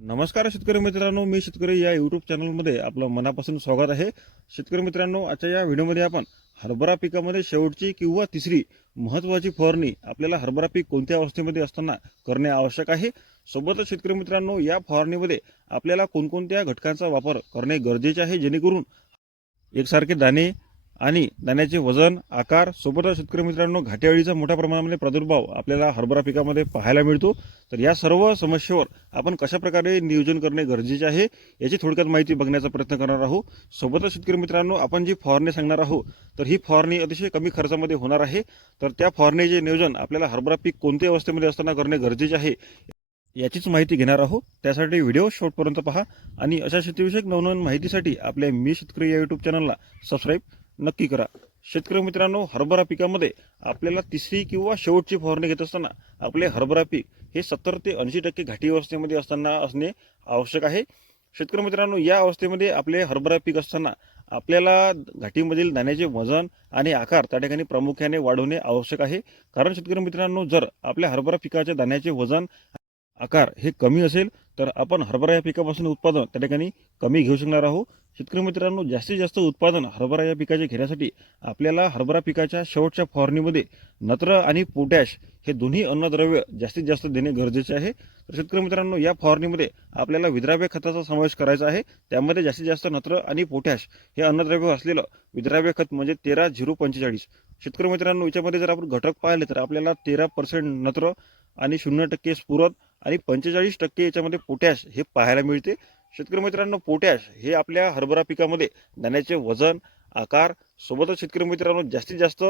नमस्कार शेतकरी मित्रांनो मी शेतकरी या यूट्यूब चॅनलमध्ये आपलं मनापासून स्वागत आहे. शेतकरी मित्रांनो आजच्या या व्हिडिओमध्ये आपण हरभरा पिकामध्ये शेवटची किंवा तिसरी महत्त्वाची फवारणी आपल्याला हरभरा पीक कोणत्या अवस्थेमध्ये असताना करणे आवश्यक आहे? सोबतच शेतकरी मित्रांनो या फवारणीमध्ये आपल्याला कोणकोणत्या घटकांचा वापर करणे गरजेचे आहे? जेणेकरून एकसारखे दाणे आणि दाण्याचे वजन आकार सोबतच शेतकरी मित्रांनो घाटेअळीचा मोठ्या प्रमाणामध्ये प्रादुर्भाव आपल्याला हरभरा पिकामध्ये पाहायला मिळतो. तर या सर्व समस्येवर आपण कशाप्रकारे नियोजन करणे गरजेचे आहे याची थोडक्यात माहिती बघण्याचा प्रयत्न करणार आहोत. सोबतच शेतकरी मित्रांनो आपण जी फवारणी सांगणार आहोत तर ही फवारणी अतिशय कमी खर्चामध्ये होणार आहे. तर त्या फवारणीचे नियोजन आपल्याला हरभरा पीक कोणत्या अवस्थेमध्ये असताना करणे गरजेचे आहे याचीच माहिती घेणार आहोत. त्यासाठी व्हिडिओ शेवटपर्यंत पहा आणि अशा शेतीविषयक नवनवीन माहितीसाठी आपल्या मी शेतकरी या यूट्यूब चॅनलला सबस्क्राईब नक्की करा. शेतकरी मित्रांनो हरभरा पिकामध्ये आपल्याला तिसरी किंवा शेवटची फवारणी घेत असताना आपले हरभरा पीक हे सत्तर ते ऐंशी टक्के घाटी अवस्थेमध्ये असताना असणे आवश्यक आहे. शेतकरी मित्रांनो या अवस्थेमध्ये आपले हरभरा पीक असताना आपल्याला घाटीमधील दाण्याचे वजन आणि आकार त्या ठिकाणी प्रामुख्याने वाढवणे आवश्यक आहे. कारण शेतकरी मित्रांनो जर आपल्या हरभरा पिकाच्या दाण्याचे वजन आकार हे कमी असेल तर आपण हरभरा या पिकापासून उत्पादन त्या ठिकाणी कमी घेऊ शकणार आहोत. शेतकरी मित्रांनो जास्तीत जास्त उत्पादन हरभरा या पिकाचे घेण्यासाठी आपल्याला हरभरा पिकाच्या शेवटच्या फवारणीमध्ये नत्र आणि पोटॅश हे दोन्ही अन्नद्रव्य जास्तीत जास्त देणे गरजेचे आहे. तर शेतकरी मित्रांनो या फवारणीमध्ये आपल्याला विद्राव्य खताचा समावेश करायचा आहे. त्यामध्ये जास्तीत जास्त नत्र आणि पोटॅश हे अन्नद्रव्य असलेलं विद्राव्य खत म्हणजे तेरा झिरो पंचेचाळीस. शेतकरी मित्रांनो याच्यामध्ये जर आपण घटक पाहिले तर आपल्याला तेरा पर्सेंट नत्र आणि शून्य टक्के स्फुरत आणि पंचेचाळीस टक्के याच्यामध्ये पोटॅश हे पाहायला मिळते. शेतकरी मित्रांनो पोटॅश हे आपल्या हरभरा पिकामध्ये दाण्याचे वजन आकार सोबतच शेतकरी मित्रांनो जास्तीत जास्त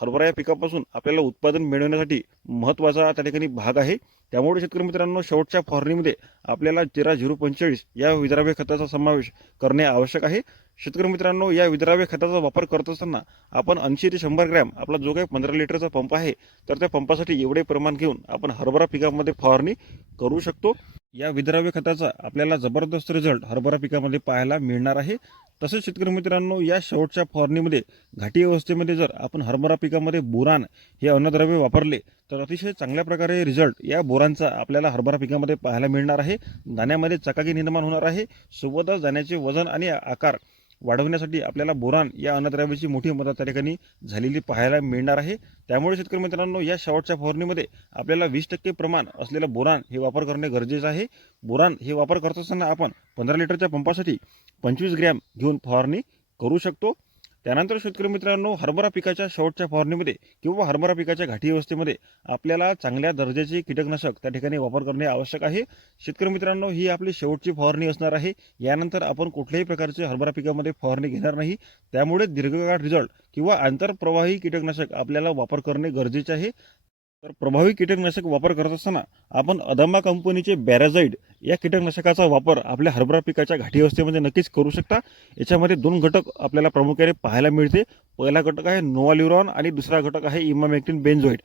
हरभरा या पिकापासून आपल्याला उत्पादन मिळवण्यासाठी महत्त्वाचा त्या ठिकाणी भाग आहे. त्यामुळे शेतकरी मित्रांनो शेवटच्या फवारणीमध्ये आपल्याला तेरा झिरो पंचेचाळीस या विद्राव्य खताचा समावेश करणे आवश्यक आहे. शेतकरी मित्रांनो या विद्राव्य खताचा वापर करत असताना आपण ऐंशी ते शंभर ग्रॅम आपला जो काही पंधरा लिटरचा पंप आहे तर त्या पंपासाठी एवढे प्रमाण घेऊन आपण हरभरा पिकामध्ये फवारणी करू शकतो. या विद्राव्य खताचा आपल्याला जबरदस्त रिझल्ट हरभरा पिकामध्ये पाहायला मिळणार आहे. तसेच शेतकरी मित्रांनो या शेवटच्या फवारणीमध्ये घाटी अवस्थेमध्ये जर आपण हरभरा पिकामध्ये बोरान हे अन्नद्रव्य वापरले तर अतिशय चांगल्या प्रकारे रिझल्ट या बोरांचा आपल्याला हरभरा पिकामध्ये पाहायला मिळणार आहे. दाण्यामध्ये चकाकी निर्माण होणार आहे. सोबतच दाण्याचे वजन आणि आकार वाढवण्यासाठी आपल्याला बोरान या अन्नद्रव्याची मोठी मदत त्या ठिकाणी झालेली पाहायला मिळणार आहे. त्यामुळे शेतकरी मित्रांनो या शेवटच्या फवारणीमध्ये आपल्याला वीस टक्के प्रमाण असलेलं बोरान हे वापर करणे गरजेचं आहे. बोरान हे वापर करत असताना आपण पंधरा लिटरच्या पंपासाठी पंचवीस ग्रॅम घेऊन फवारणी करू शकतो. त्यानंतर शेतकरी मित्रांनो हरभरा पिकाच्या शेवटच्या फवारणीमध्ये किंवा हरभरा पिकाच्या घाटी अवस्थेमध्ये आपल्याला चांगल्या दर्जाचे कीटकनाशक त्या ठिकाणी वापर करणे आवश्यक आहे. शेतकरी मित्रांनो ही आपली शेवटची फवारणी असणार आहे. यानंतर आपण कुठल्याही प्रकारचे हरभरा पिकामध्ये फवारणी घेणार नाही. त्यामुळे दीर्घकाळ रिझल्ट किंवा आंतरप्रवाही कीटकनाशक आपल्याला वापर करणे गरजेचे आहे. तर प्रभावी कीटकनाशक वापर करत असताना आपण अदामा कंपनीचे बॅराझाईड या कीटकनाशकाचा वापर आपल्या हरभरा पिकाच्या घाटी अवस्थेमध्ये नक्कीच करू शकता. याच्यामध्ये दोन घटक आपल्याला प्रामुख्याने पाहायला मिळते. पहिला घटक आहे नोवाल्युरॉन आणि दुसरा घटक आहे इमामेक्टिन बेन्झोइड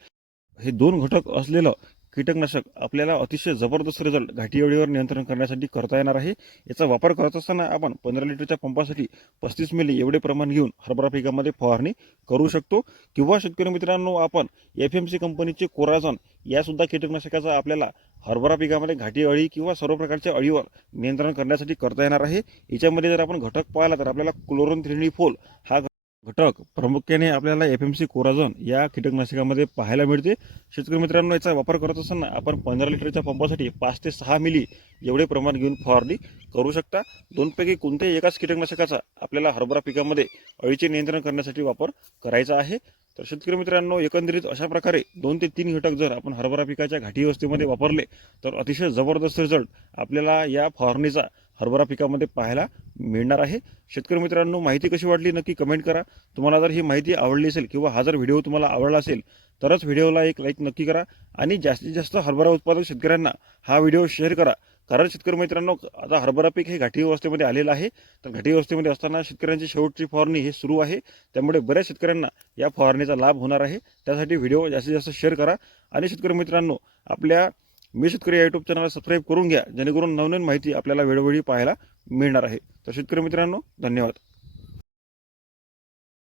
हे दोन घटक असलेलं कीटकनाशक आपल्याला अतिशय जबरदस्त रिझल्ट घाटी अळीवर नियंत्रण करण्यासाठी करता येणार आहे. याचा वापर करत असताना आपण पंधरा लिटरच्या पंपासाठी पस्तीस मिली एवढे प्रमाण घेऊन हरभरा पिकामध्ये फवारणी करू शकतो. किंवा शेतकरी मित्रांनो आपण एफ एम सी कंपनीचे कोराझन यासुद्धा कीटकनाशकाचा आपल्याला हरभरा पिकामध्ये घाटी अळी किंवा सर्व प्रकारच्या अळीवर नियंत्रण करण्यासाठी करता येणार आहे. याच्यामध्ये जर आपण घटक पाहिला तर आपल्याला क्लोरोन थ्रिनिफोल हा घटक प्रामुख्याने आपल्याला एफ एम सी कोराझन या कीटकनाशकामध्ये पाहायला मिळते. शेतकरी मित्रांनो याचा वापर करत असताना आपण पंधरा लिटरच्या पंपासाठी पाच ते सहा मिली एवढे प्रमाण घेऊन फवारणी करू शकता. दोनपैकी कोणत्याही एकाच कीटकनाशकाचा आपल्याला हरभरा पिकामध्ये अळीचे नियंत्रण करण्यासाठी वापर करायचा आहे. तर शेतकरी मित्रांनो एकंदरीत अशा प्रकारे दोन ते तीन घटक जर आपण हरभरा पिकाच्या घाटी अवस्थेमध्ये वापरले तर अतिशय जबरदस्त रिझल्ट आपल्याला या फवारणीचा हरभरा पिकामध्ये पाहायला मिळणार आहे. शेतकरी मित्रांनो माहिती कशी वाटली नक्की कमेंट करा. तुम्हाला जर ही माहिती आवडली असेल किंवा हा जर व्हिडिओ तुम्हाला आवडला असेल तरच व्हिडिओला एक लाईक नक्की करा आणि जास्तीत जास्त हरभरा उत्पादक शेतकऱ्यांना हा व्हिडिओ शेअर करा. कारण शेतकरी मित्रांनो आता हरभरा पीक हे घाटी अवस्थेमध्ये आलेलं आहे. तर घाटी अवस्थेमध्ये असताना शेतकऱ्यांची शेवटची फवारणी हे सुरू आहे. त्यामुळे बऱ्याच शेतकऱ्यांना या फवारणीचा लाभ होणार आहे. त्यासाठी व्हिडिओ जास्तीत जास्त शेअर करा. आणि शेतकरी मित्रांनो आपल्या मी शेतकरी या युट्यूब चॅनलला सबस्क्राईब करून घ्या जेणेकरून नवनवीन माहिती आपल्याला वेळोवेळी पाहायला मिळणार आहे. तर शेतकरी मित्रांनो धन्यवाद.